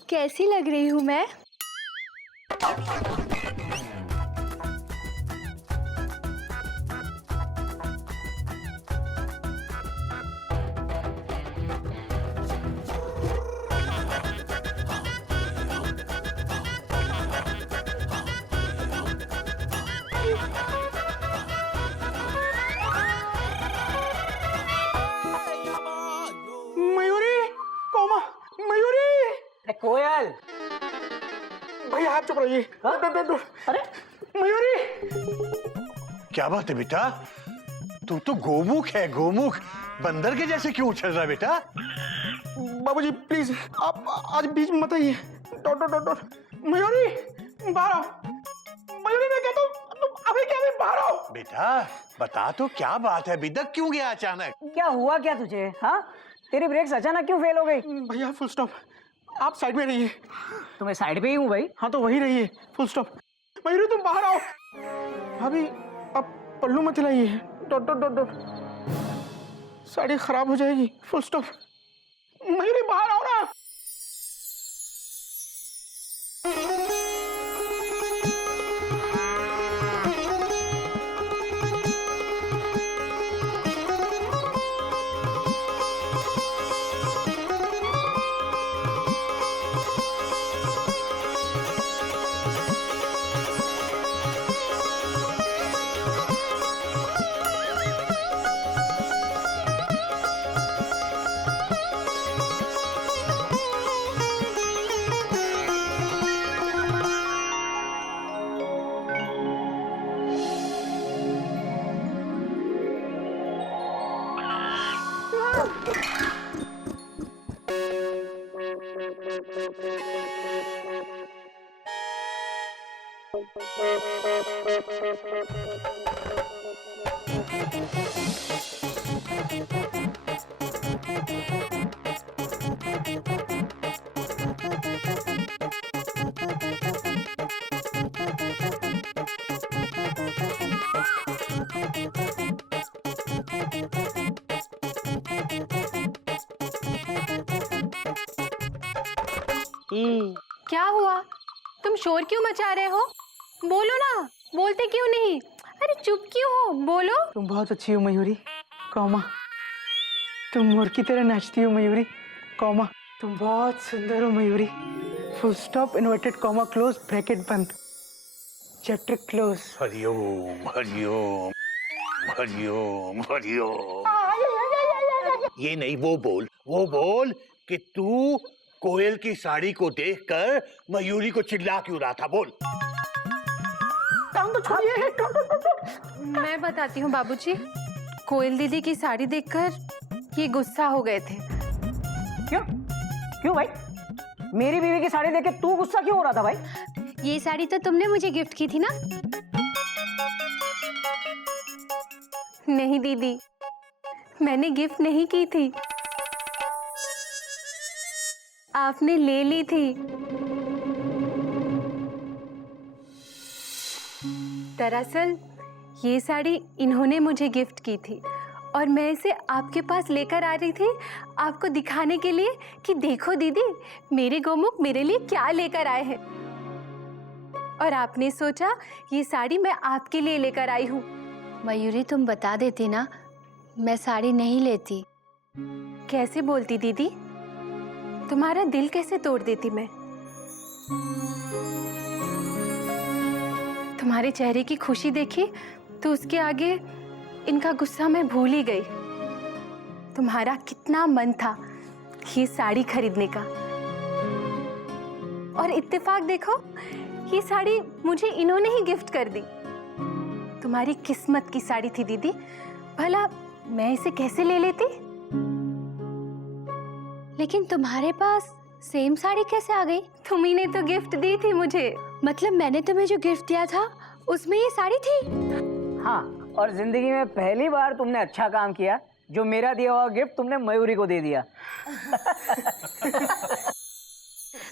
कैसी लग रही हूँ मैं? मयूरी, कोमा, मयूरी। अरे कोयल, भैया आप चुप रहिए। अरे मयूरी। क्या बात है बेटा? तू तो गोमुख है, गोमुख। बंदर के जैसे क्यों उछल रहा है बेटा? बाबूजी प्लीज आप आज बीच में मत आइए। Dot dot dot dot. Mayuri बाहर आओ। मयूरी मैं कहता हूँ तुम अभी क्या अभी बाहर आओ। बेटा बता तो क्या बात है, बिदक क्यों गया अचानक? क्या हुआ क्या तुझे? हाँ, तेरी ब्रेक्स अचानक क्यों फेल हो गई? भैया फुल स्टॉप, आप साइड में रहिए। तो मैं साइड पे ही हूँ भाई। हाँ तो वही रहिए, फुल स्टॉप। मयूरी तुम बाहर आओ। अभी अब पल्लू मत हिलाइए। Dot dot dot dot. Sari खराब हो जाएगी, फुल स्टॉप। मयूरी बाहर आओ ना। क्या हुआ? तुम शोर क्यों मचा रहे हो? बोलो ना, बोलते क्यों नहीं? अरे चुप क्यों हो? बोलो। तुम बहुत अच्छी हो मयूरी, कौमा। तुम मोर की तरह नाचती हो मयूरी, कौमा। तुम बहुत सुंदर हो Mayuri. Full stop, inverted comma, close bracket बंद, चैप्टर क्लोज। हरिओम हरिओम हरिओम हरिओम। ये नहीं, वो बोल कि तू कोयल की साड़ी को देखकर मयूरी को चिल्ला क्यों रहा था? बोल। मैं बताती हूँ बाबूजी, कोयल दीदी की साड़ी देखकर ये गुस्सा हो गए थे। क्यों? क्यों भाई? मेरी बीवी की साड़ी देख के तू गुस्सा क्यों हो रहा था भाई? ये साड़ी तो तुमने मुझे गिफ्ट की थी ना? नहीं दीदी, मैंने गिफ्ट नहीं की थी, आपने ले ली थी। दरअसल ये साड़ी इन्होंने मुझे गिफ्ट की थी और मैं इसे आपके पास लेकर आ रही थी आपको दिखाने के लिए कि देखो दीदी, मेरे गोमुख मेरे लिए क्या लेकर आए हैं। और आपने सोचा ये साड़ी मैं आपके लिए लेकर आई हूँ। मयूरी तुम बता देती ना, मैं साड़ी नहीं लेती। कैसे बोलती दीदी? तुम्हारा दिल कैसे तोड़ देती मैं? तुम्हारे चेहरे की खुशी देखी तो उसके आगे इनका गुस्सा मैं भूल ही गई। तुम्हारा कितना मन था ये साड़ी खरीदने का, और इत्तेफाक देखो, ये साड़ी मुझे इन्होंने ही गिफ्ट कर दी। तुम्हारी किस्मत की साड़ी थी दीदी, भला मैं इसे कैसे ले लेती? लेकिन तुम्हारे पास सेम साड़ी कैसे आ गई? तुम्ही ने तो गिफ्ट दी थी मुझे। मतलब मैंने तुम्हें जो गिफ्ट दिया था उसमें ये साड़ी थी? हाँ, और जिंदगी में पहली बार तुमने अच्छा काम किया, जो मेरा दिया हुआ गिफ्ट तुमने मयूरी को दे दिया।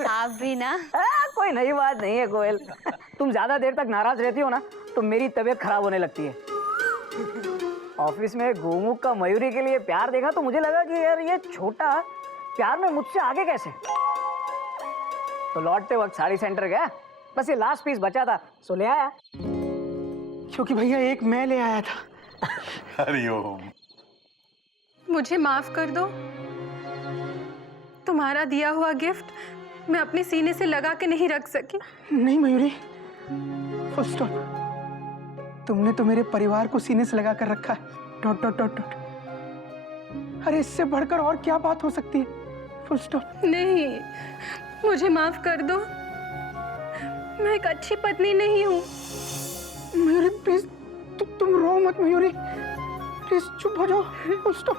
आप भी ना। कोई नई बात नहीं है कोयल। तुम ज्यादा देर तक नाराज रहती हो ना तो मेरी तबीयत खराब होने लगती है। ऑफिस में गोमुख का मयूरी के लिए प्यार देखा तो मुझे लगा कि यार ये छोटा प्यार में मुझसे आगे कैसे। तो लौटते वक्त साड़ी सेंटर गया, बस ये लास्ट पीस बचा था सो ले आया। क्योंकि भैया एक मैं ले आया था। हरिओम। मुझे माफ कर दो। तुम्हारा दिया हुआ गिफ्ट मैं अपने सीने से लगा के नहीं रख सकी। नहीं मयूरी, फुल स्टॉप। तुमने तो मेरे परिवार को सीने से लगा कर रखा है। Dot dot dot dot. अरे इससे बढ़कर और क्या बात हो सकती है? Full stop. नहीं, मुझे माफ कर दो। मैं एक अच्छी पत्नी नहीं हूँ। मयूरी प्लीज, तुम रो मत मयूरी, प्लीज चुप हो जाओ। Full stop.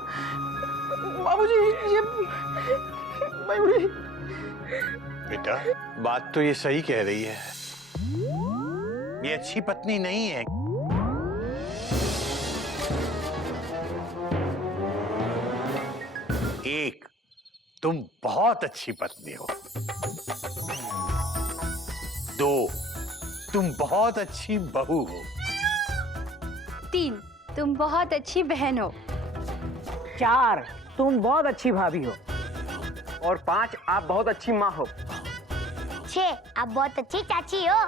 बाबूजी ये मयूरी। बेटा, बात तो ये सही कह रही है, ये अच्छी पत्नी नहीं है। एक, तुम बहुत अच्छी पत्नी हो। दो, तुम बहुत अच्छी बहू हो। 3, तुम बहुत अच्छी बहन हो। 4, तुम बहुत अच्छी भाभी हो। और 5, आप बहुत अच्छी माँ हो। 6, आप बहुत अच्छी चाची हो।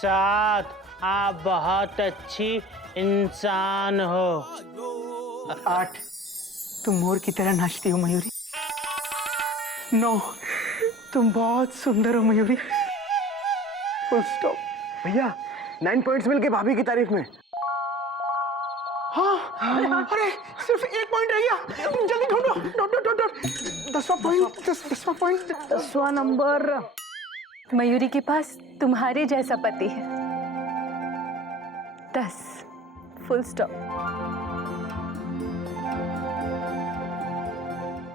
7, आप बहुत अच्छी इंसान हो। 8, तुम मोर की तरह नाचती हो मयूरी। 9, तुम बहुत सुंदर हो मयूरी। Full stop. भैया 9 पॉइंट्स मिल के भाभी की तारीफ में। हाँ, अरे सिर्फ 1 पॉइंट रह गया। जल्दी ढूंढो। Dot dot dot dot. 10वां पॉइंट। 10वां पॉइंट। 10वां नंबर। मयूरी के पास तुम्हारे जैसा पति है। 10, फुल स्टॉप।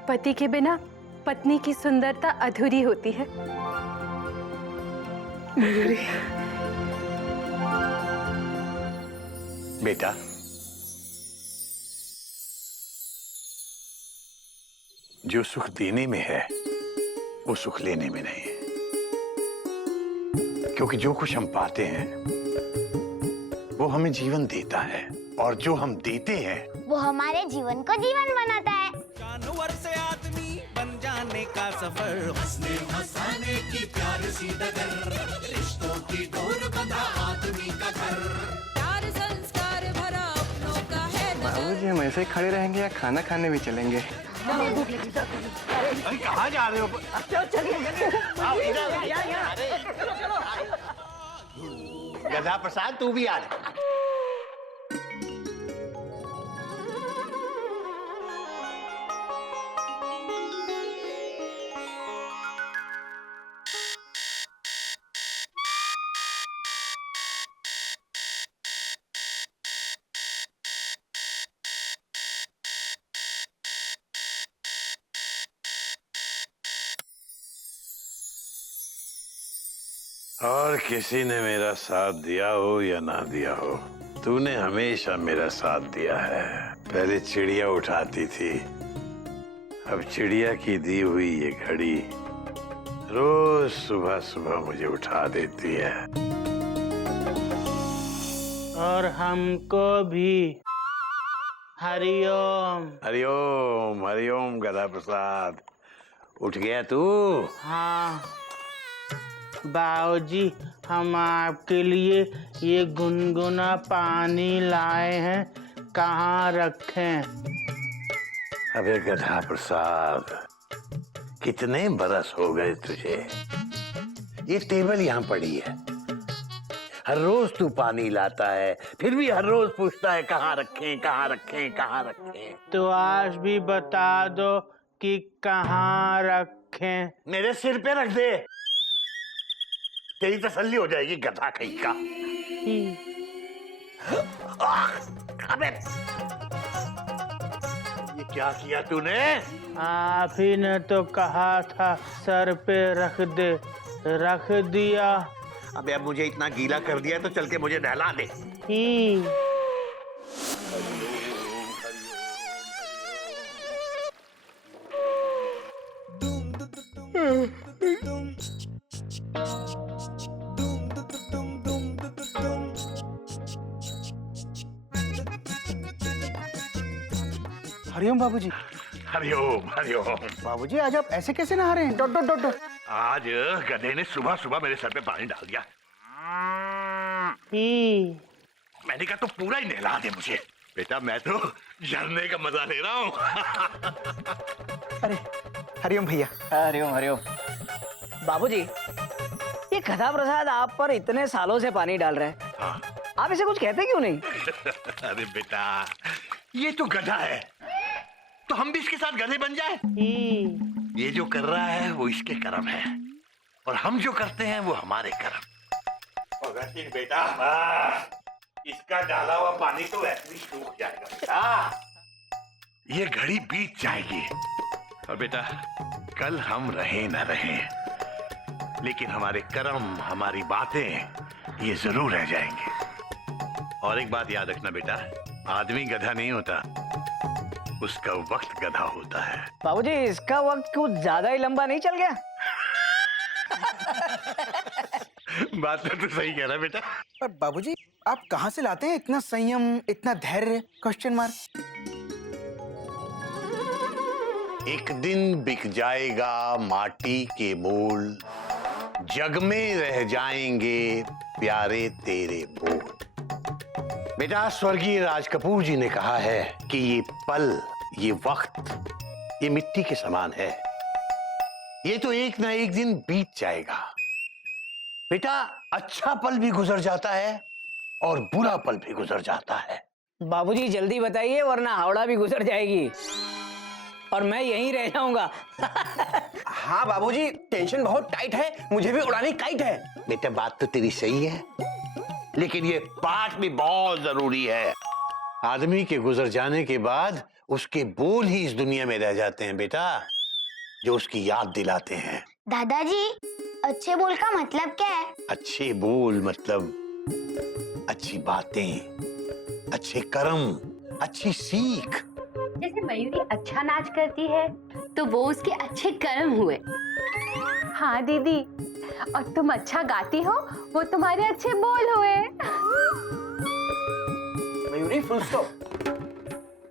पति के बिना पत्नी की सुंदरता अधूरी होती है। बेटा, जो सुख देने में है वो सुख लेने में नहीं है, क्योंकि जो कुछ हम पाते हैं वो हमें जीवन देता है, और जो हम देते हैं वो हमारे जीवन को जीवन बनाता है। जानवर से आदमी बन जाने का सफर, हंसने हंसाने की प्यार सी डगर, रिश्तों की डोर बंधा आदमी का घर, प्यार संस्कार भरा अपनों का है। बाबूजी हम ऐसे ही खड़े रहेंगे या खाना खाने भी चलेंगे? अरे कहाँ जा रहे हो? आओ इधर। गधा प्रसाद तू भी आ जा। और किसी ने मेरा साथ दिया हो या ना दिया हो, तूने हमेशा मेरा साथ दिया है। पहले चिड़िया उठाती थी, अब चिड़िया की दी हुई ये घड़ी रोज सुबह सुबह मुझे उठा देती है। और हमको भी। हरिओम। हरिओम हरिओम गधा प्रसाद, उठ गया तू? हाँ बाबूजी, हम आपके लिए ये गुनगुना पानी लाए हैं, कहाँ रखें? अबे गधा प्रसाद, कितने बरस हो गए तुझे? ये टेबल यहाँ पड़ी है, हर रोज तू पानी लाता है, फिर भी हर रोज पूछता है कहाँ रखें कहाँ रखें कहाँ रखें। तो आज भी बता दो कि कहाँ रखें। मेरे सिर पे रख दे, तेरी तसल्ली हो जाएगी गधा कहीं का। अबे क्या किया तूने? आप ही ने तो कहा था सर पे रख दे, रख दिया। अबे अब मुझे इतना गीला कर दिया तो चल के मुझे नहला दे। ही हरिओम बाबूजी। हरिओम हरिओम। बाबूजी आज आप ऐसे कैसे नहा रहे हैं? Dot dot dot dot. आज गधे ने सुबह सुबह मेरे सर पे पानी डाल दिया। ही मैंने कहा तो पूरा ही नहला दे मुझे। बेटा मैं तो झरने का मजा ले रहा हूँ। अरे हरिओम भैया। हरिओम हरिओम। बाबूजी, ये गधा प्रसाद आप पर इतने सालों से पानी डाल रहा है, हाँ। आप इसे कुछ कहते क्यों नहीं? अरे बेटा, ये तो गधा है, तो हम भी इसके साथ गधे बन जाए। ये जो कर रहा है वो इसके कर्म है, और हम जो करते हैं वो हमारे कर्म। और बेटा, इसका डाला हुआ पानी तो ऐसे ही सूख जाएगा बेटा। ये घड़ी बीत जाएगी, और बेटा कल हम रहे न रहे, लेकिन हमारे कर्म, हमारी बातें ये जरूर रह जाएंगे। और एक बात याद रखना बेटा, आदमी गधा नहीं होता, उसका वक्त गधा होता है। बाबूजी, इसका वक्त कुछ ज्यादा ही लंबा नहीं चल गया? बात तो सही कह रहा बेटा। पर बाबूजी आप कहाँ से लाते हैं इतना संयम, इतना धैर्य? Question mark. एक दिन बिक जाएगा माटी के मोल, जग में रह जाएंगे प्यारे तेरे बोल। बेटा स्वर्गीय राज कपूर जी ने कहा है कि ये पल, ये वक्त, ये मिट्टी के समान है, ये तो एक ना एक दिन बीत जाएगा। बेटा अच्छा पल भी गुजर जाता है और बुरा पल भी गुजर जाता है। बाबूजी जल्दी बताइए, वरना हावड़ा भी गुजर जाएगी और मैं यहीं रह जाऊंगा। हाँ बाबूजी, टेंशन बहुत टाइट है, मुझे भी उड़ानी काइट है। बेटा बात तो तेरी सही है, लेकिन ये पाठ भी बहुत जरूरी है। आदमी के गुजर जाने के बाद उसके बोल ही इस दुनिया में रह जाते हैं बेटा, जो उसकी याद दिलाते हैं। दादाजी, अच्छे बोल का मतलब क्या है? अच्छे बोल मतलब अच्छी बातें, अच्छे कर्म, अच्छी सीख। जैसे मयूरी अच्छा नाच करती है तो वो उसके अच्छे कर्म हुए। हाँ दीदी, और तुम अच्छा गाती हो, वो तुम्हारे अच्छे बोल हुए। Mayuri full stop.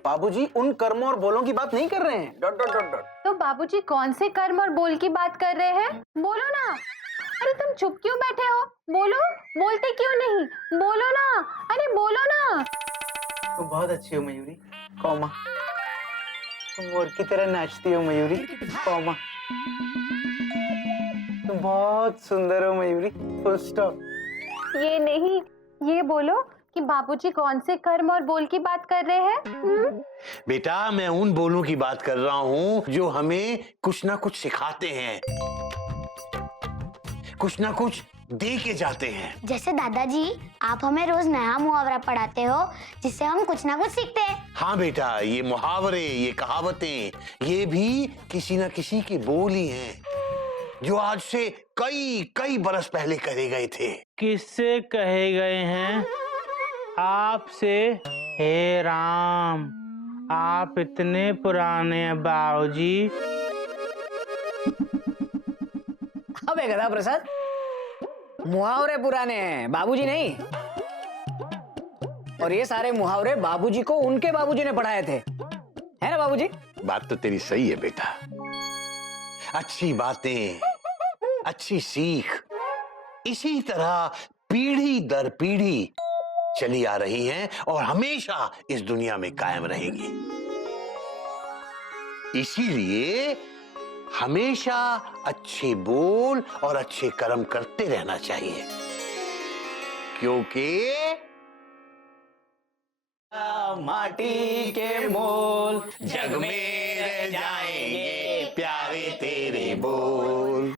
बाबूजी उन कर्मों और बोलों की बात नहीं कर रहे हैं। Dot dot dot dot. तो बाबूजी कौन से कर्म और बोल की बात कर रहे हैं? बोलो ना। अरे तुम चुप क्यों बैठे हो? बोलो, बोलते क्यों नहीं? बोलो ना, अरे बोलो ना। तुम बहुत अच्छी हो मयूरी, कौमा। तुम मोर की तरह नाचती हो मयूरी, कौमा। तुम बहुत सुंदर हो मयूरी, फुल स्टॉप। ये नहीं, ये बोलो कि बाबूजी कौन से कर्म और बोल की बात कर रहे हैं? बेटा मैं उन बोलों की बात कर रहा हूँ जो हमें कुछ ना कुछ सिखाते हैं, कुछ ना कुछ दे के जाते हैं। जैसे दादाजी, आप हमें रोज नया मुहावरा पढ़ाते हो, जिससे हम कुछ ना कुछ सीखते हैं। हाँ बेटा, ये मुहावरे, ये कहावतें, ये भी किसी न किसी के बोल ही हैं, जो आज से कई कई बरस पहले कहे गए थे। किससे कहे गए हैं? आपसे। हे राम, आप इतने पुराने हैं बाबूजी। अबे गधा प्रसाद, मुहावरे पुराने हैं, बाबूजी नहीं। और ये सारे मुहावरे बाबूजी को उनके बाबूजी ने पढ़ाए थे, है ना बाबूजी? बात तो तेरी सही है बेटा। अच्छी बातें, अच्छी सीख इसी तरह पीढ़ी दर पीढ़ी चली आ रही हैं और हमेशा इस दुनिया में कायम रहेंगी। इसीलिए हमेशा अच्छे बोल और अच्छे कर्म करते रहना चाहिए, क्योंकि माटी के मोल जग में रह जाएंगे प्यारे तेरे बोल।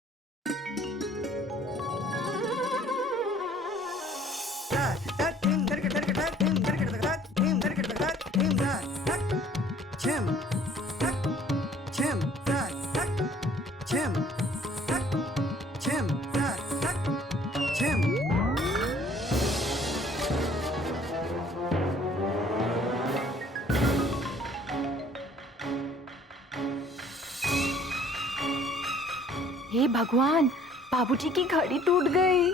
हे भगवान, बाबूजी की घड़ी टूट गई।